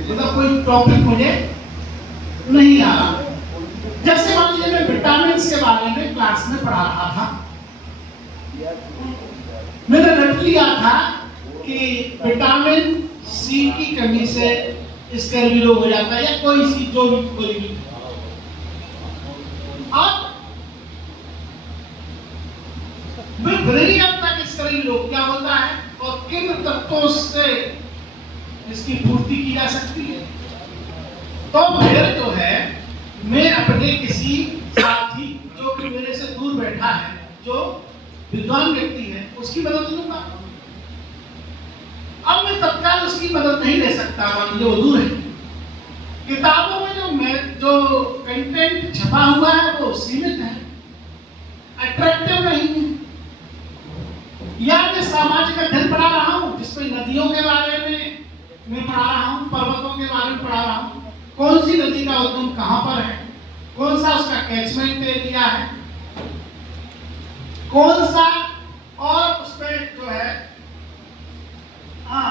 मतलब कोई टॉपिक मुझे नहीं आ रहा। जैसे मान लीजिए मैं विटामिन के बारे में क्लास में पढ़ा रहा था, मैंने रट लिया था कि विटामिन सी की कमी से स्कर्वी रोग हो जाता है या कोई सी जो भी कोई भी। अब मैं नहीं जानता कि स्कर्वी रोग क्या होता है और किन तत्वों से इसकी पूर्ति की जा सकती है। तो फिर जो है मैं अपने किसी साथी जो कि मेरे से दूर बैठा है, जो विद्वान व्यक्ति है, उसकी मदद लूंगा। अब मैं तत्काल उसकी मदद नहीं ले सकता, मान लो वो दूर है। किताबों में जो कंटेंट छपा हुआ है वो सीमित है, अट्रैक्टिव नहीं है। या मैं सामाजिक अध्ययन पढ़ा रहा हूँ जिसमें नदियों के बारे में मैं पढ़ा रहा हूँ, पर्वतों के बारे में पढ़ा रहा हूँ, कौन सी नदी का उद्गम कहाँ पर है, कौन सा उसका कैचमेंट एरिया है, कौन सा, और उसमें जो है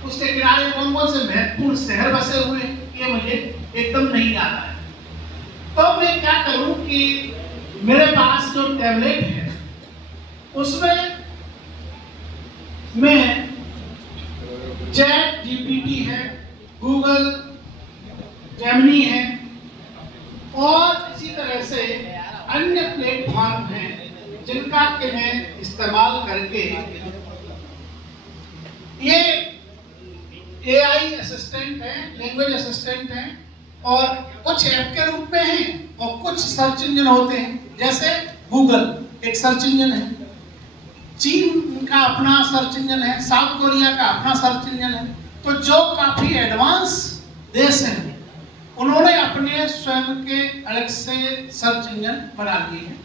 उसके किनारे कौन कौन से महत्वपूर्ण शहर बसे हुए हैं, ये मुझे एकदम नहीं याद है। तो मैं क्या करूं कि मेरे पास जो टैबलेट है उसमें मैं चैट जीपीटी है, गूगल जेमिनी है और इसी तरह से अन्य प्लेटफॉर्म हैं जिनका कि मैं इस्तेमाल करके ये एआई असिस्टेंट है, लैंग्वेज असिस्टेंट है और कुछ ऐप के रूप में है और कुछ सर्च इंजन होते हैं। जैसे गूगल एक सर्च इंजन है, चीन का अपना सर्च इंजन है, साउथ कोरिया का अपना सर्च इंजन है। तो जो काफी एडवांस देश हैं उन्होंने अपने स्वयं के अलग से सर्च इंजन बना लिए हैं।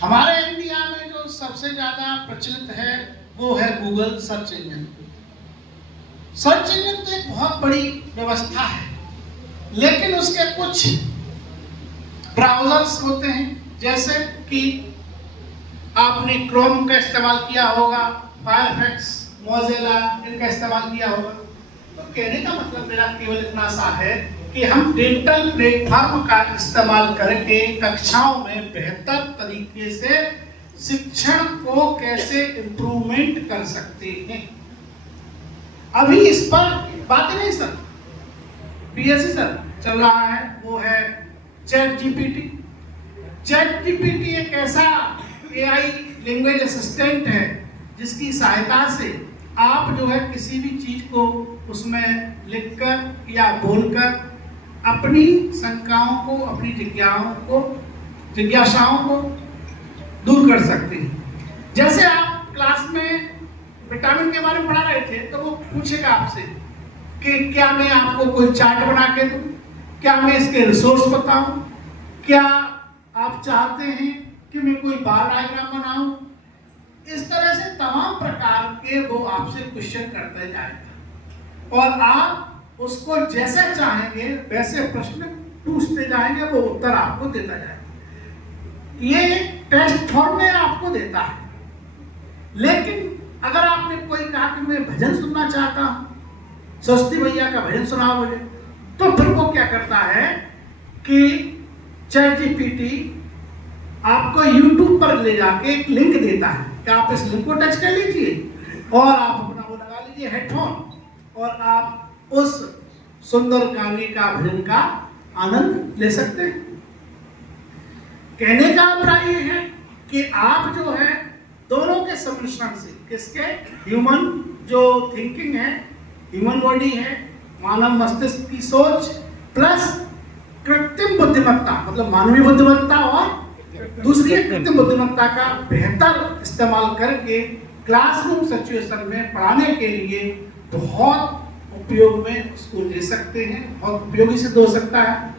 हमारे इंडिया में जो सबसे ज्यादा प्रचलित है वो है Google search engine. Search engine तो एक बहुत बड़ी व्यवस्था है, लेकिन उसके कुछ ब्राउजर्स होते हैं, जैसे कि आपने क्रोम का इस्तेमाल किया होगा, फायरफॉक्स, मोज़िला, इनका इस्तेमाल किया होगा। तो कहने का मतलब मेरा केवल इतना सा है कि हम डिजिटल प्लेटफॉर्म का इस्तेमाल करके कक्षाओं में बेहतर तरीके से शिक्षण को कैसे इम्प्रूवमेंट कर सकते हैं। अभी इस पर बात नहीं सर, पीएससी सर चल रहा है, वो है चैट जीपीटी। चैट जीपीटी एक ऐसा एआई लैंग्वेज असिस्टेंट है जिसकी सहायता से आप जो है किसी भी चीज को उसमें लिखकर या बोलकर अपनी शंकाओं को, अपनी जिज्ञासाओं को दूर कर सकते हैं। जैसे आप क्लास में विटामिन के बारे में पढ़ा रहे थे तो वो पूछेगा आपसे कि क्या मैं आपको कोई चार्ट बना के दूं, क्या मैं इसके रिसोर्स बताऊं, क्या आप चाहते हैं कि मैं कोई बार डायग्राम बनाऊं। इस तरह से तमाम प्रकार के वो आपसे क्वेश्चन करते जाएगा और आप उसको जैसे चाहेंगे वैसे प्रश्न पूछते जाएंगे, वो उत्तर आपको देता जाएगा। ये टेस्ट फॉर्म में आपको देता है। लेकिन अगर आपने कोई कहा कि मैं भजन सुनना चाहता हूं, सरस्वती मैया का भजन सुनाओ मुझे, तो फिर वो क्या करता है कि चैट जीपीटी आपको YouTube पर ले जाके एक लिंक देता है कि आप इस लिंक को टच कर लीजिए और आप अपना वो लगा लीजिए हेडफोन और आप उस सुंदर काव्य का भजन का आनंद ले सकते हैं। कहने का अभिप्राय ये है कि आप जो है दोनों के सम्मिश्रण से, किसके, ह्यूमन जो थिंकिंग है, ह्यूमन बॉडी है, मानव मस्तिष्क की सोच प्लस कृत्रिम बुद्धिमत्ता मतलब मानवीय बुद्धिमत्ता और दूसरी कृत्रिम बुद्धिमत्ता का बेहतर इस्तेमाल करके क्लासरूम सिचुएशन में पढ़ाने के लिए बहुत उपयोग में उसको ले सकते हैं, बहुत उपयोगी सिद्ध हो सकता है।